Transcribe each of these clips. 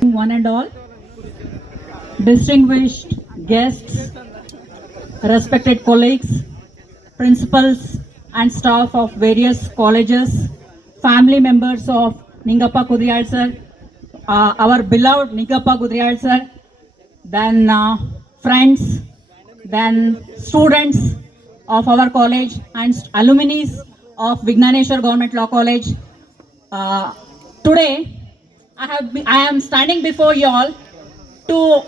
One and all, distinguished guests, respected colleagues, principals and staff of various colleges, family members of Ningappa Kudriyal sir, our beloved Ningappa Kudriyal sir, then friends, then students of our college and alumni of Vignaneshwar Government Law College. Today, I am standing before you all to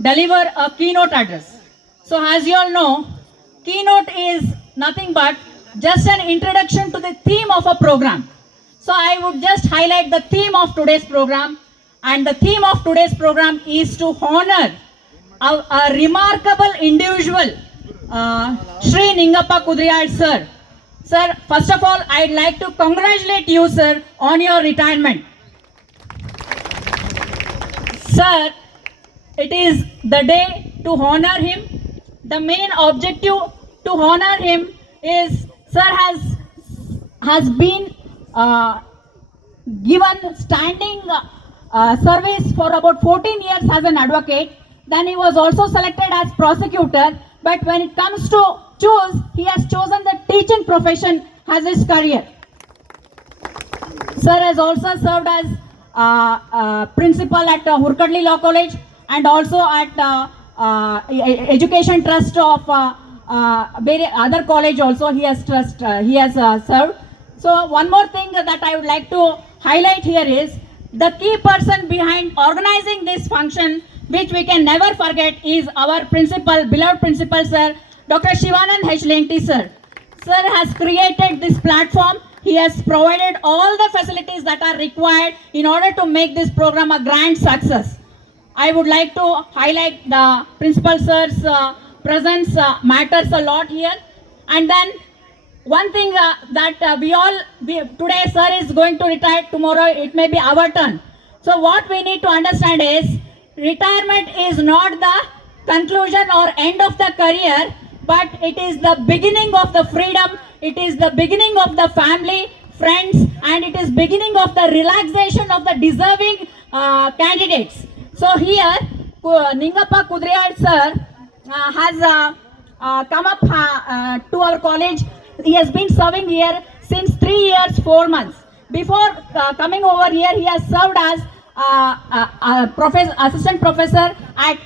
deliver a keynote address. So as you all know, keynote is nothing but just an introduction to the theme of a program. So I would just highlight the theme of today's program, and the theme of today's program is to honor a remarkable individual, Shri Ningappa Kudriyal sir. Sir, first of all, I'd like to congratulate you, sir, on your retirement. Sir, it is the day to honor him. The main objective to honor him is, sir has been given standing service for about 14 years as an advocate. Then he was also selected as prosecutor. But when it comes to choose, he has chosen the teaching profession as his career. Sir has also served as principal at Hurkadli Law College and also at Education Trust of other college also he has served. So one more thing that I would like to highlight here is the key person behind organizing this function, which we can never forget, is our principal, beloved principal sir, Dr. Shivanand H. Lengti sir. Sir has created this platform. He has provided all the facilities that are required in order to make this program a grand success. I would like to highlight the principal sir's presence matters a lot here. And then one thing today sir is going to retire, tomorrow it may be our turn. So what we need to understand is, retirement is not the conclusion or end of the career, but it is the beginning of the freedom, it is the beginning of the family, friends, and it is beginning of the relaxation of the deserving candidates. So here, Ningappa Kudriyal sir has come up to our college. He has been serving here since 3 years, 4 months. Before coming over here, he has served as assistant professor at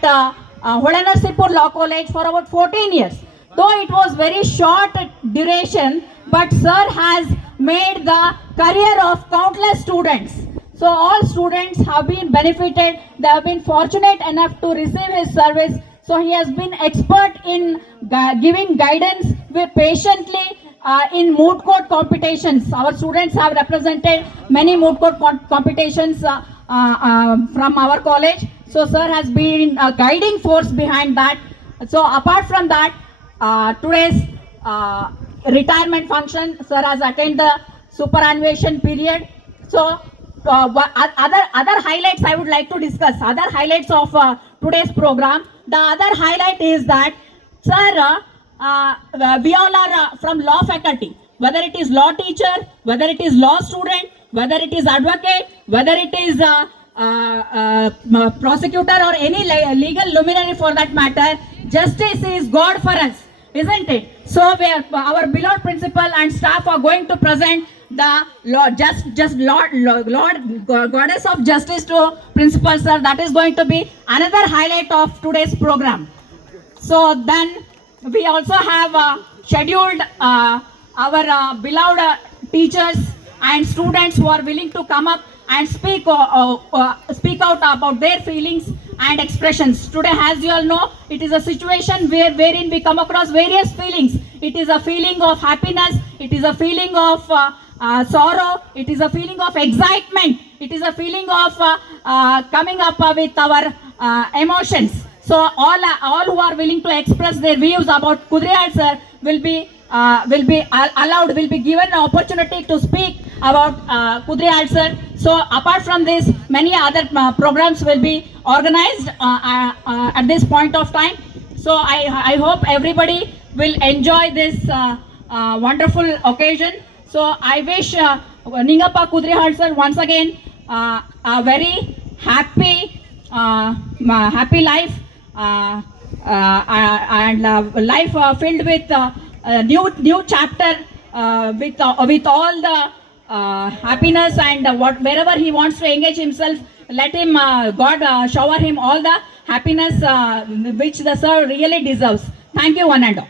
Hodanarsipur Law College for about 14 years. Though it was very short duration, but sir has made the career of countless students. So all students have been benefited. They have been fortunate enough to receive his service. So he has been expert in giving guidance patiently in moot court competitions. Our students have represented many moot court competitions from our college. So sir has been a guiding force behind that. So apart from that, today's retirement function, sir has attained the superannuation period. So other highlights I would like to discuss, other highlights of today's program. The other highlight is that, sir, we all are from law faculty, whether it is law teacher, whether it is law student, whether it is advocate, whether it is prosecutor or any legal luminary for that matter, justice is God for us, isn't it? So our beloved principal and staff are going to present the Lord Goddess of Justice to principal sir. That is going to be another highlight of today's program. So then we also have scheduled our beloved teachers and students who are willing to come up and speak out about their feelings and expressions. Today, as you all know, it is a situation wherein we come across various feelings. It is a feeling of happiness, it is a feeling of sorrow, it is a feeling of excitement, it is a feeling of coming up with our emotions. So all who are willing to express their views about Kudriyal sir will be allowed, will be given an opportunity to speak about Kudriyal sir. So apart from this, many other programs will be organized at this point of time. So I hope everybody will enjoy this wonderful occasion. So I wish Ningappa Kudriyal sir once again a very happy, happy life, and life filled with new chapter, with all the happiness, and wherever he wants to engage himself, let him God shower him all the happiness which the sir really deserves. Thank you, one and all.